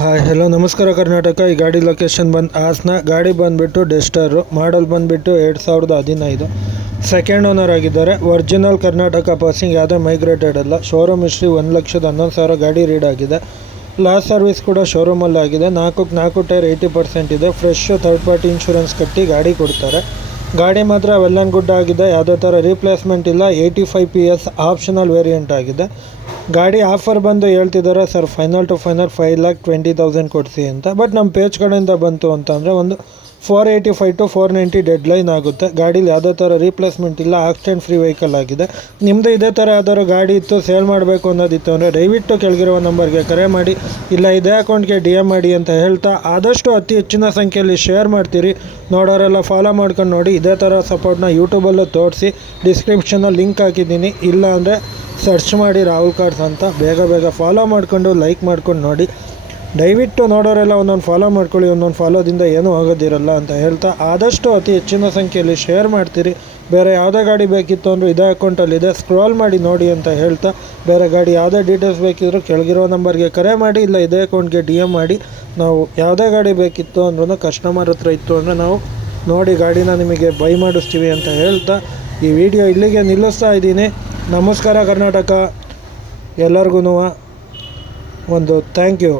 Hi hello ನಮಸ್ಕಾರ ಕರ್ನಾಟಕ. ಈ ಗಾಡಿ ಲೊಕೇಶನ್ ಬಂದು ಹಾಸನ. ಗಾಡಿ ಬಂದುಬಿಟ್ಟು ಡೆಸ್ಟರು, ಮಾಡಲ್ ಬಂದುಬಿಟ್ಟು 2015. ಸೆಕೆಂಡ್ ಓನರ್ ಆಗಿದ್ದಾರೆ. ಒರಿಜಿನಲ್ ಕರ್ನಾಟಕ ಪಾಸಿಂಗ್, ಯಾವುದೇ ಮೈಗ್ರೇಟೆಡ್ ಅಲ್ಲ. ಶೋರೂಮ್ ಹಿಸ್ಟ್ರಿ 1,11,000 ಗಾಡಿ ರೀಡ್ ಆಗಿದೆ. ಲಾಸ್ಟ್ ಸರ್ವಿಸ್ ಕೂಡ ಶೋರೂಮಲ್ಲಿ ಆಗಿದೆ. 4 ಟೈರ್ 80% ಇದೆ. ಫ್ರೆಶ್ ಥರ್ಡ್ ಪಾರ್ಟಿ ಇನ್ಶೂರೆನ್ಸ್ ಕಟ್ಟಿ ಗಾಡಿ ಕೊಡ್ತಾರೆ. ಗಾಡಿ ಮಾತ್ರ ವೆಲ್ ಆ್ಯಂಡ್ ಗುಡ್ ಆಗಿದೆ. ಯಾವುದೇ ಥರ ರೀಪ್ಲೇಸ್ಮೆಂಟ್ ಇಲ್ಲ. 85 PS ಆಪ್ಷನಲ್ ವೇರಿಯಂಟ್ ಆಗಿದೆ. ಗಾಡಿ ಆಫರ್ ಬಂದು ಹೇಳ್ತಿದ್ದಾರೆ ಸರ್, ಫೈನಲ್ ಟು ಫೈನಲ್ 5,20,000 ಕೊಡಿಸಿ ಅಂತ. ಬಟ್ ನಮ್ಮ ಪೇಜ್ ಕಡೆಯಿಂದ ಬಂತು ಅಂತಂದರೆ ಒಂದು 485 to 490 ಡೆಡ್ ಲೈನ್ ಆಗುತ್ತೆ. ಗಾಡೀಲಿ ಯಾವುದೇ ಥರ ರೀಪ್ಲೇಸ್ಮೆಂಟ್ ಇಲ್ಲ. ಆಕ್ಸಿಡೆಂಟ್ ಫ್ರೀ ವೆಹಿಕಲ್ ಆಗಿದೆ. ನಿಮ್ಮದು ಇದೇ ಥರ ಯಾವ್ದಾದ್ರು ಗಾಡಿ ಇತ್ತು, ಸೇಲ್ ಮಾಡಬೇಕು ಅನ್ನೋದಿತ್ತು ಅಂದರೆ ದಯವಿಟ್ಟು ಕೆಳಗಿರುವ ನಂಬರ್ಗೆ ಕರೆ ಮಾಡಿ, ಇಲ್ಲ ಇದೇ ಅಕೌಂಟ್ಗೆ DM ಮಾಡಿ ಅಂತ ಹೇಳ್ತಾ, ಆದಷ್ಟು ಅತಿ ಹೆಚ್ಚಿನ ಸಂಖ್ಯೆಯಲ್ಲಿ ಶೇರ್ ಮಾಡ್ತೀರಿ. ನೋಡೋರೆಲ್ಲ ಫಾಲೋ ಮಾಡ್ಕೊಂಡು ನೋಡಿ. ಇದೇ ಥರ ಸಪೋರ್ಟ್ನ ಯೂಟ್ಯೂಬಲ್ಲೂ ತೋರಿಸಿ ಡಿಸ್ಕ್ರಿಪ್ಷನಲ್ಲಿ ಲಿಂಕ್ ಹಾಕಿದ್ದೀನಿ. ಇಲ್ಲ ಅಂದರೆ ಸರ್ಚ್ ಮಾಡಿ ರಾಹುಲ್ ಕಾರ್ಸ್ ಅಂತ. ಬೇಗ ಫಾಲೋ ಮಾಡಿಕೊಂಡು ಲೈಕ್ ಮಾಡ್ಕೊಂಡು ನೋಡಿ. ದಯವಿಟ್ಟು ನೋಡೋರೆಲ್ಲ ಒಂದೊಂದು ಫಾಲೋ ಮಾಡ್ಕೊಳ್ಳಿ. ಒಂದೊಂದು ಫಾಲೋದಿಂದ ಏನೂ ಆಗೋದಿರಲ್ಲ ಅಂತ ಹೇಳ್ತಾ, ಆದಷ್ಟು ಅತಿ ಹೆಚ್ಚಿನ ಸಂಖ್ಯೆಯಲ್ಲಿ ಶೇರ್ ಮಾಡ್ತೀರಿ. ಬೇರೆ ಯಾವುದೇ ಗಾಡಿ ಬೇಕಿತ್ತು ಅಂದರೂ ಇದೇ ಅಕೌಂಟಲ್ಲಿದೆ, ಸ್ಕ್ರಾಲ್ ಮಾಡಿ ನೋಡಿ ಅಂತ ಹೇಳ್ತಾ, ಬೇರೆ ಗಾಡಿ ಯಾವುದೇ ಡೀಟೇಲ್ಸ್ ಬೇಕಿದ್ದರೂ ಕೆಳಗಿರೋ ನಂಬರ್ಗೆ ಕರೆ ಮಾಡಿ, ಇಲ್ಲ ಇದೇ ಅಕೌಂಟ್ಗೆ DM ಮಾಡಿ. ನಾವು ಯಾವುದೇ ಗಾಡಿ ಬೇಕಿತ್ತು ಅಂದ್ರೂ ಕಸ್ಟಮರ್ ಹತ್ರ ಇತ್ತು ಅಂದರೆ ನಾವು ನೋಡಿ ಗಾಡಿನ ನಿಮಗೆ ಬೈ ಮಾಡಿಸ್ತೀವಿ ಅಂತ ಹೇಳ್ತಾ ಈ ವಿಡಿಯೋ ಇಲ್ಲಿಗೆ ನಿಲ್ಲಿಸ್ತಾ ಇದ್ದೀನಿ. ನಮಸ್ಕಾರ ಕರ್ನಾಟಕ. ಎಲ್ಲರಿಗೂ ಒಂದು ಥ್ಯಾಂಕ್ ಯು.